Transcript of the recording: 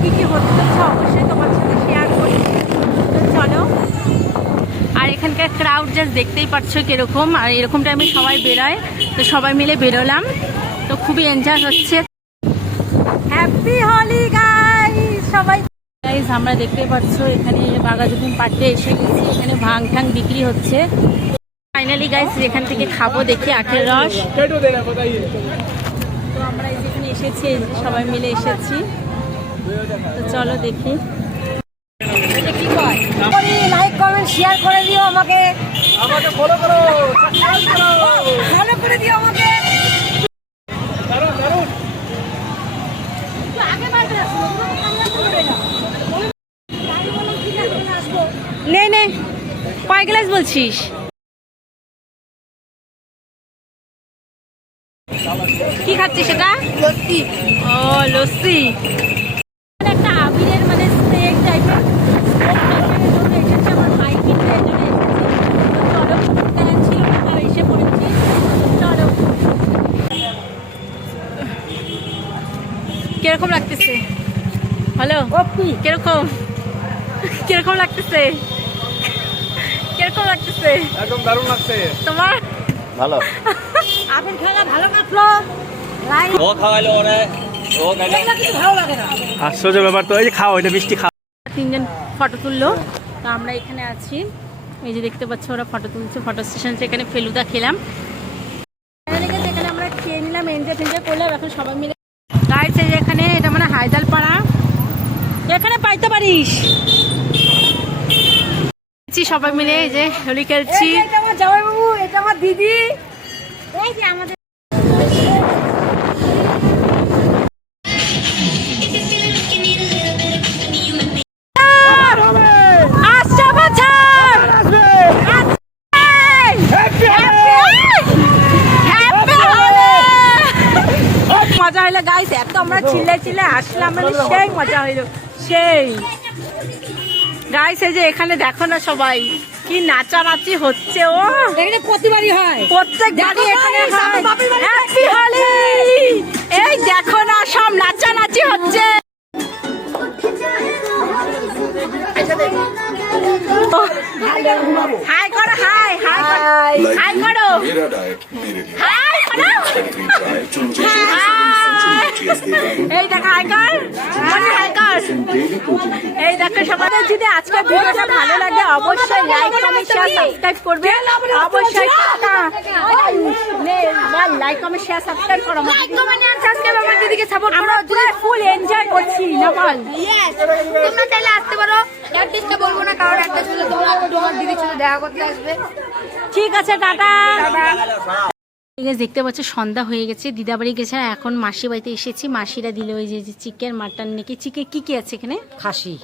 কি কি হচ্ছে অবশ্যই তোমার সাথে শেয়ার করি। তো চলো। আর এখানকার ক্রাউড জাস্ট দেখতেই পাচ্ছ কিরকম, আর এরকম টাইমে সবাই বেরোয়, তো সবাই মিলে বেরোলাম, তো খুবই এনজয় হচ্ছে। হ্যাপি হোলি গাইস সবাই। গাইস আমরা দেখতেই পাচ্ছ এখানে বাঘাযতীন পার্কে এসে গেছি, এখানে ভাং ঠাং বিক্রি হচ্ছে। ফাইনালি গাইস এখান থেকে খাবো দেখি আখের রস। তো আমরা যেখানে এসেছি সবাই মিলে এসেছি, তো চলো দেখি। লাইক কমেন্ট শেয়ার করে দিও, আমাকে ফলো করো, ফলো করে দিও আমাকে। নে নে কয় গ্লাস বলছিস? কি খাচ্ছিস সেটা? লস্যি। ও লস্যি। একটা আবিরের মানে স্প্রে টাইপের এসেছে আমার ভাই কিনতে, চলো ছিল আর এসে পড়েছি। চলো কিরকম লাগতেছে? হ্যালো কিরকম কিরকম লাগতেছে? কিরকম লাগতেছে? একদম দারুণ লাগছে। তোমার ভালো। আবির খেলা ভালো কাটলো। ও খাওয়াইলো ওরে, ও খাইলো কিছু ভালো লাগে না। আশ্চর্য ব্যাপার তো, এই যে খাও, এটা মিষ্টি খাও। তিনজন ফটো তুললো, তো আমরা এখানে আছি, এই যে দেখতে পাচ্ছ ওরা ফটো তুলছে। ফটো স্টেশন এখানে ফেলুদা খেলাম, এখানে আমরা খেয়ে নিলাম, এনজয় ফেনজয় করলাম। এখন সবাই মিলে গাইস এই যে এখানে, এটা মানে হায়দারপাড়া, এখানে পাইতে পারিস। সবাই মিলে এই যে হোলি খেলছি। এটা আমার জামাইবাবু, এটা আমার দিদি, এই যে আমাদের মজা হইলো গাইস। এত আমরা চিল্লাই চিল্লাই আসলাম, মানে সেই মজা হইলো, সেই। গাইস এই যে এখানে দেখো না সবাই কি নাচানাচি হচ্ছে। ও এখানে প্রতিবারই হয়, প্রত্যেকবারই এখানে হয় হ্যাপি হোলি। এই দেখো না সব নাচানাচি হচ্ছে। হাই করো, হাই হাই হাই করো, হাই করো। এই দেখো হাই কর, হাই কর। এই দেখো সবাই, যদি আজকে ভিডিওটা ভালো লাগে অবশ্যই লাইক কমেন্ট শেয়ার সাবস্ক্রাইব করবে। অবশ্যই লাইক কমেন্ট শেয়ার সাবস্ক্রাইব করো, লাইক কমেন্ট এন্ড সাবস্ক্রাইব আমার দিদিকে সাপোর্ট করো। আমরা ফুল এনজয় করছি না বল? ইয়েস, তোমরা চাইলে আসতে পারো, অ্যাড্রেসটা বলবো না কারণ একটা ছিল তোমরা তোমার দিদির সাথে দেখা করতে আসবে। ঠিক আছে, টাটা। দেখতে পাচ্ছ সন্ধ্যা হয়ে গেছে, দিদা বাড়ি গেছে, এখন মাসি বাড়িতে এসেছি। মাসিরা দিল ওই যে চিকেন মাটন নাকি চিকেন কি কি আছে এখানে? খাসি।